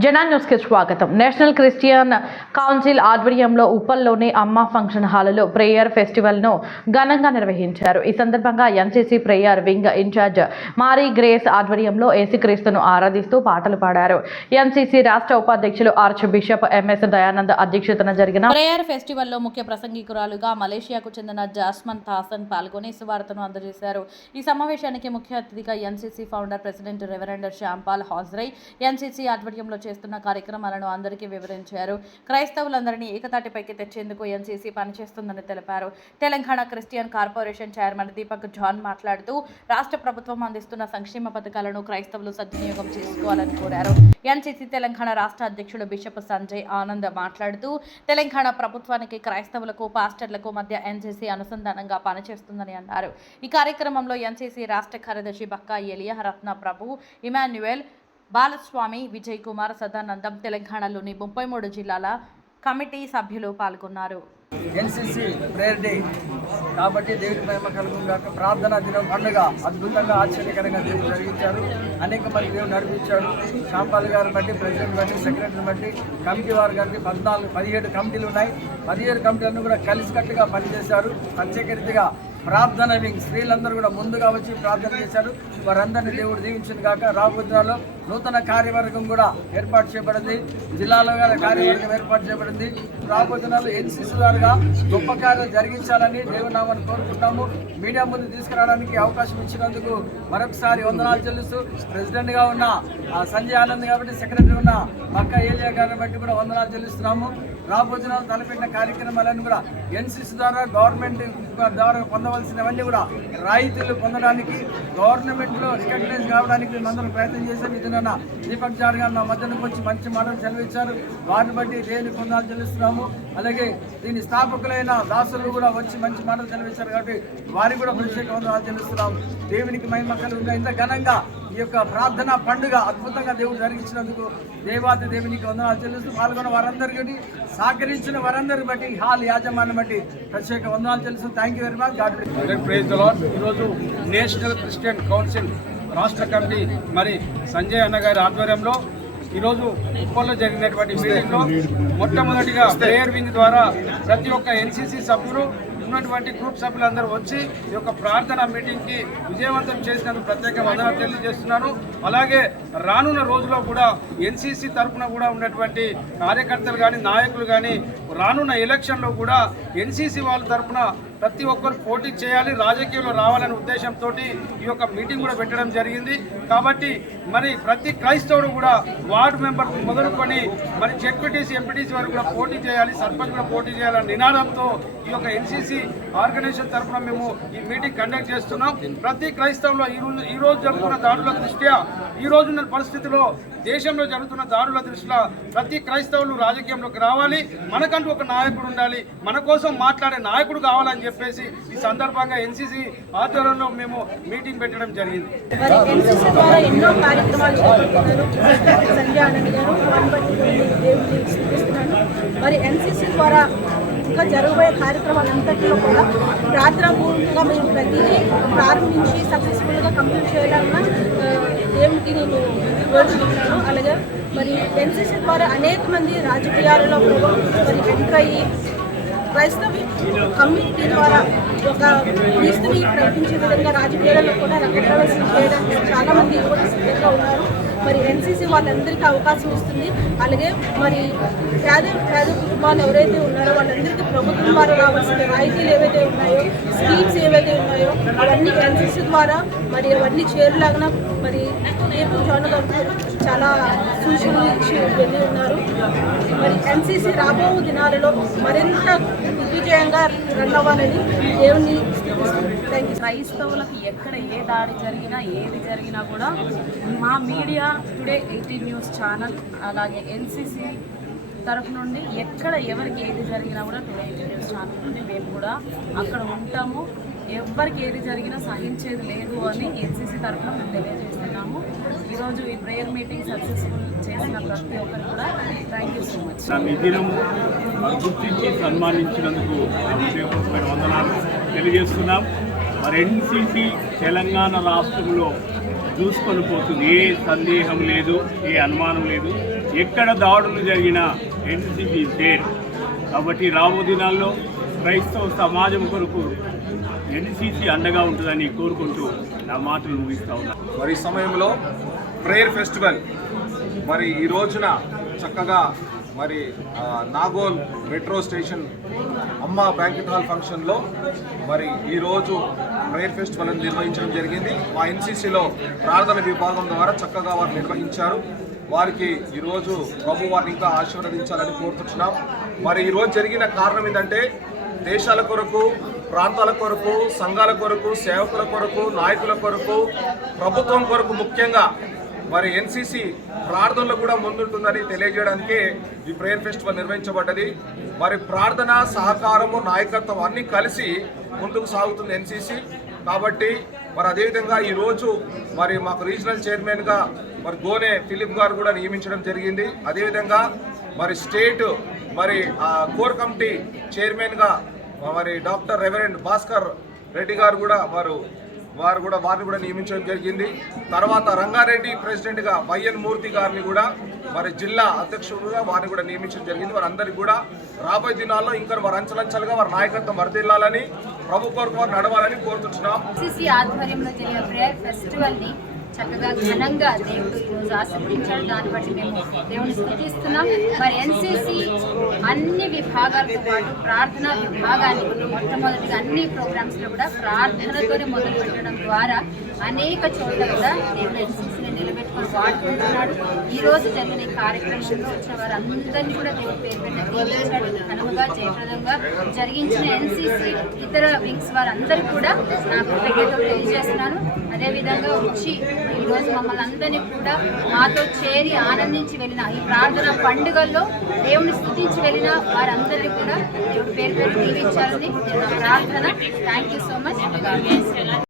జనా న్యూస్ కి స్వాగతం. నేషనల్ క్రిస్టియన్ కౌన్సిల్ ఆధ్వర్యంలో ఉప్పల్లోని అమ్మ ఫంక్షన్ హాల్లో ప్రేయర్ ఫెస్టివల్ ను ఘనంగా నిర్వహించారు. ఈ సందర్భంగా NCC prayer wing incharge Mary Grace ఆధ్వర్యంలో యేసుక్రీస్తును ఆరాధిస్తూ పాటలు పాడారు. ఎన్సీసీ రాష్ట్ర ఉపాధ్యక్షులు ఆర్చ్ బిషప్ ఎంఎస్ దయానంద్ అధ్యక్షతన జరిగిన ప్రేయర్ ఫెస్టివల్ లో ముఖ్య ప్రసంగికురాలుగా మలేషియాకు చెందిన జాస్మన్ థాసన్ పాల్గొని సువార్తను అందజేశారు. ఈ సమావేశానికి ముఖ్య అతిథిగా ఎన్సీసీ ఫౌండర్ ప్రెసిడెంట్ రెవరెండ్ శ్యాంపాల్ హాజరై ఎన్సీసీ ఆధ్వర్యంలో చేస్తున్న కార్యక్రమాలను అందరికీ వివరించారు. క్రైస్తవులందరినీ ఏకతాటిపైకి తెచ్చేందుకు ఎన్సీసీ పనిచేస్తుందని తెలిపారు. Telangana Christian corporation chairman Deepak John మాట్లాడుతూ రాష్ట్ర ప్రభుత్వం అందిస్తున్న సంక్షేమ పథకాలను క్రైస్తవులు సద్వినియోగం చేసుకోవాలని కోరారు. ఎన్సీసీ తెలంగాణ రాష్ట్ర అధ్యక్షుడు బిషప్ సంజయ్ ఆనంద్ మాట్లాడుతూ తెలంగాణ ప్రభుత్వానికి క్రైస్తవులకు పాస్టర్లకు మధ్య ఎన్సీసీ అనుసంధానంగా పనిచేస్తుందని అన్నారు. ఈ కార్యక్రమంలో ఎన్సీసీ రాష్ట్ర కార్యదర్శి బక్కా ఎలియా, రత్న ప్రభు, ఇమాన్యుయల్, బాలస్వామి, విజయ్ కుమార్, సదానందం, తెలంగాణలోని 33 జిల్లాల కమిటీ సభ్యులు పాల్గొన్నారు. ఎన్సీసీ ప్రేయర్ డే కాబట్టి దేవుడి మహిమ కలుగుగాక. ప్రార్థనా దినం పండుగ అద్భుతంగా ఆశ్చర్యకరంగా దేవుడు జరిగించారు. అనేక మంది దేవుడు నడిపించాడు. శాంపాల్ గారు బట్టి, ప్రెసిడెంట్ బట్టి, సెక్రటరీ బట్టి, కమిటీ వారు బట్టి 17 కమిటీలు ఉన్నాయి. 17 కమిటీలను కూడా కలిసికట్టుగా పనిచేశారు. ప్రత్యేక రీతిగా ప్రార్థన వింగ్ స్త్రీలందరూ కూడా ముందుగా వచ్చి ప్రార్థన చేశారు. వారందరినీ దేవుడు దీవించిన కాక. రాబోతున్న నూతన కార్యవర్గం కూడా ఏర్పాటు చేయబడింది. జిల్లాలో కార్యవర్గం ఏర్పాటు చేయబడింది. రాబోతున్న ఎన్సీసీ వారుగా గొప్ప కార్యాలు జరిగించాలని దేవుని నామాన్ని కోరుకుంటున్నాము. మీడియా ముందు తీసుకురావడానికి అవకాశం ఇచ్చినందుకు మరొకసారి వందనాలు చెల్లిస్తూ, ప్రెసిడెంట్గా ఉన్న సంజయ్ ఆనంద్ కాబట్టి, సెక్రటరీ ఉన్న బక్కా ఏలియా గారిని బట్టి కూడా వందనాలు చెల్లిస్తున్నాము. రాబోతున్న తలపెట్టిన కార్యక్రమాలను కూడా ఎన్సీసీ ద్వారా గవర్నమెంట్ ద్వారా పొందవలసినవన్నీ కూడా రాయితీలు పొందడానికి, గవర్నమెంట్లో రికగ్నైజ్ కావడానికి మేమందరం ప్రయత్నం చేశాం. ఇదిన్న దీపక్ జార్ గారు నా మధ్యనకు వచ్చి మంచి మాటలు చెల్లించారు. వారిని బట్టి దేవుని పొందాలు చెల్లిస్తున్నాము. అలాగే దీని స్థాపకులైన దాసులు కూడా వచ్చి మంచి మాటలు చెల్లించారు కాబట్టి వారికి కూడా ప్రత్యేక వందనాలు చెల్లిస్తున్నాము. దేవునికి మహిమ కలుగుగా ఇంత ఘనంగా ఈ యొక్క ప్రార్థన పండుగ అద్భుతంగా దేవుడు జరిగించినందుకు దేవాది దేవునికి వందనాలు చెల్లిస్తూ, పాల్గొన్న వారందరికీ, సహకరించిన వారందరిని బట్టి, హాల్ యాజమాన్యం బట్టి ప్రత్యేక వందనాలు చెల్లిస్తూ thank you very much. God praise the Lord. ఈరోజు నేషనల్ క్రిస్టియన్ కౌన్సిల్ రాష్ట్ర కమిటీ మరి సంజయ్ అన్న గారి ఆధ్వర్యంలో ఈరోజు ఉప్పల్లో జరిగినటువంటి మీటింగ్లో మొట్టమొదటిగా ప్రేయర్ వింగ్ ద్వారా ప్రతి ఒక్క ఎన్సీసీ సభ్యులు ఉన్నటువంటి గ్రూప్ సభ్యులందరూ వచ్చి ఈ యొక్క ప్రార్థన మీటింగ్కి విజయవంతం చేసినందుకు ప్రత్యేక వందనాలు తెలియజేస్తున్నాను. అలాగే రానున్న రోజుల్లో కూడా ఎన్సీసీ తరఫున కూడా ఉన్నటువంటి కార్యకర్తలు కానీ, నాయకులు కానీ రానున్న ఎలక్షన్లో కూడా ఎన్సీసీ వాళ్ళ తరఫున ప్రతి ఒక్కరు పోటీ చేయాలి, రాజకీయంలో రావాలనే ఉద్దేశంతో ఈ యొక్క మీటింగ్ కూడా పెట్టడం జరిగింది. కాబట్టి మరి ప్రతి క్రైస్తవుడు కూడా వార్డు మెంబర్ మొదలుకొని మరి జెడ్పీటీసీ, ఎంపీటీసీ వరకు కూడా పోటీ చేయాలి, సర్పంచ్ కూడా పోటీ చేయాలనే నినాదంతో ఈ యొక్క ఎన్సీసీ ఆర్గనైజేషన్ తరఫున మేము ఈ మీటింగ్ కండక్ట్ చేస్తున్నాం. ప్రతి క్రైస్తవులో ఈ రోజు జరుగుతున్న దాడుల దృష్ట్యా, ఈ రోజున్న పరిస్థితిలో దేశంలో జరుగుతున్న దాడుల దృష్ట్యా ప్రతి క్రైస్తవులు రాజకీయంలోకి రావాలి, మనకంటూ ఒక నాయకుడు ఉండాలి, మన కోసం మాట్లాడే నాయకుడు కావాలని చెప్పేసి ఈ సందర్భంగా ఎన్సీసీ ఆధ్వర్యంలో మేము మీటింగ్ పెట్టడం జరిగింది. ఎన్నో కార్యక్రమాలు సంజయ్ ఆనంద్ గారు మరి ఎన్సీసీ ద్వారా ఇంకా జరగబోయే కార్యక్రమాలంతటిలో కూడా ప్రార్థనాపూర్వకంగా మేము ప్రతిదీ ప్రారంభించి సక్సెస్ఫుల్గా కంప్లీట్ చేయాలన్న దేవునికి నేను కోరుకుంటున్నాను. అలాగే మరి ఎన్సీసీ ద్వారా అనేక మంది రాజకీయాలలో మరి ఎంటర్ అయ్యి క్రైస్తవ కమ్యూనిటీ ద్వారా ఒక క్రీస్తుని ప్రకటించే విధంగా రాజకీయాలలో కూడా రంగప్రవేశం చేయడానికి చాలామంది యువత సిద్ధంగా ఉన్నారు. మరి ఎన్సీసీ వాళ్ళందరికీ అవకాశం ఇస్తుంది. అలాగే మరి పేద కుటుంబాలు ఎవరైతే ఉన్నారో వాళ్ళందరికీ ప్రభుత్వం ద్వారా రావాల్సిన రాయితీలు ఏవైతే ఉన్నాయో, స్కీమ్స్ ఏవైతే ఉన్నాయో అవన్నీ ఎన్సీసీ ద్వారా మరి అవన్నీ చేరులాగా మరి దీపక్ జాన్ గారు చాలా సూచనలు ఇచ్చి వెళ్ళి ఉన్నారు. మరి ఎన్సీసీ రాబో దినాలలో మరింత దిగ్విజయంగా రన్ అవ్వాలని దేవుని క్రైస్తవులకు ఎక్కడ ఏ దాడి జరిగినా, ఏది జరిగినా కూడా మా మీడియా టుడే 18 న్యూస్ ఛానల్ అలాగే ఎన్సీసీ తరఫు నుండి ఎక్కడ ఎవరికి ఏది జరిగినా కూడా టుడే 18 న్యూస్ ఛానల్ నుండి మేము కూడా అక్కడ ఉంటాము. ఎవరికి ఏది జరిగినా సహించేది లేదు అని ఎన్సీసీ తరఫున మేము తెలియజేస్తున్నాము. ఈరోజు ఈ ప్రేయర్ మీటింగ్ సక్సెస్ఫుల్ చేసిన ప్రతి ఒక్కరు కూడా థ్యాంక్ యూ సో మచ్. ఈ దినము గుర్తించి సన్మానించినందుకు వందనాలు తెలియజేస్తున్నాం. మరి ఎన్సీసీ తెలంగాణ రాష్ట్రంలో దూసుకొని పోతుంది. ఏ సందేహం లేదు, ఏ అనుమానం లేదు. ఎక్కడ దాడులు జరిగినా ఎన్సీసీ దేర్. కాబట్టి రాబో దినాల్లో క్రైస్తవ సమాజం కొరకు ఎన్సీసీ అండగా ఉంటుందని కోరుకుంటూ నా మాటలు ముగిస్తా ఉన్నాను. మరి ఈ సమయంలో ప్రేయర్ ఫెస్టివల్ మరి ఈ రోజున చక్కగా మరి నాగోల్ మెట్రో స్టేషన్ అమ్మ బ్యాంకెట్ హాల్ ఫంక్షన్లో మరి ఈరోజు ప్రేయర్ ఫెస్టివల్ నిర్వహించడం జరిగింది. మా ఎన్సీసీలో ప్రార్థన విభాగం ద్వారా చక్కగా వారు నిర్వహించారు. వారికి ఈరోజు ప్రభు వారిని ఇంకా ఆశీర్వదించాలని కోరుతున్నాం. మరి ఈరోజు జరిగిన కారణం ఏంటంటే దేశాల కొరకు, ప్రాంతాల కొరకు, సంఘాల కొరకు, సేవకుల కొరకు, నాయకుల కొరకు, ప్రభుత్వం కొరకు ముఖ్యంగా మరి ఎన్సీసీ ప్రార్థనలో కూడా ముందుంటుందని తెలియజేయడానికే ఈ ప్రేయర్ ఫెస్టివల్ నిర్వహించబడ్డది. మరి ప్రార్థన, సహకారము, నాయకత్వం అన్నీ కలిసి ముందుకు సాగుతుంది ఎన్సీసీ. కాబట్టి మరి అదేవిధంగా ఈరోజు మరి మాకు రీజనల్ చైర్మన్గా మరి గోనె ఫిలిప్ గారు కూడా నియమించడం జరిగింది. అదేవిధంగా మరి స్టేట్ మరి కోర్ కమిటీ చైర్మన్గా మరి డాక్టర్ రెవరెండ్ భాస్కర్ రెడ్డి గారు కూడా వారిని కూడా నియమించడం జరిగింది. తర్వాత రంగారెడ్డి ప్రెసిడెంట్గా వైఎన్ మూర్తి గారిని కూడా మరి జిల్లా అధ్యక్షుడుగా వారిని కూడా నియమించడం జరిగింది. వారందరికీ కూడా రాబోయే దినాల్లో ఇంకా వారు అంచెలంచెలుగా వారి నాయకత్వం వర్ధిల్లాలని, ప్రభు కొరకు వారు నడవాలని కోరుతున్నాం. ఎన్సీసీ ఆధ్వర్యంలో జరిగే ప్రేయర్ ఫెస్టివల్ని చక్కగా ఘనంగా దేవుడు ఈరోజు ఆశీర్వదించాడు. దాన్ని బట్టి మేము దేవుని స్తుతిస్తున్నాం. మరి ఎన్సీసీ అన్ని విభాగాలతో పాటు ప్రార్థనా విభాగాన్ని మొట్టమొదటిగా అన్ని ప్రోగ్రామ్స్లో కూడా ప్రార్థనతోనే మొదలు పెట్టడం ద్వారా అనేక చోట్ల కూడా దేవుడు ఎన్సీసీని నిలబెట్టుకొని వాడుకుంటున్నాడు. ఈరోజు జరిగిన ఈ కార్యక్రమంలో వచ్చిన వారందరినీ కూడా దేవుడు పేరు పెట్టిన దీవించాడు. ఘనంగా జయప్రదంగా జరిగించిన ఎన్సీసీ ఇతర వింగ్స్ వారందరికీ కూడా నా కృతజ్ఞతలు తెలియజేస్తున్నాను. అదేవిధంగా వచ్చి ఈరోజు మమ్మల్ని అందరినీ కూడా మాతో చేరి ఆనందించి వెళ్ళిన ఈ ప్రార్థన పండుగల్లో దేవుని స్తుతించి వెళ్ళిన వారందరినీ కూడా దేవుడు పేరు దీవించాలని ప్రార్థన. Thank you so much.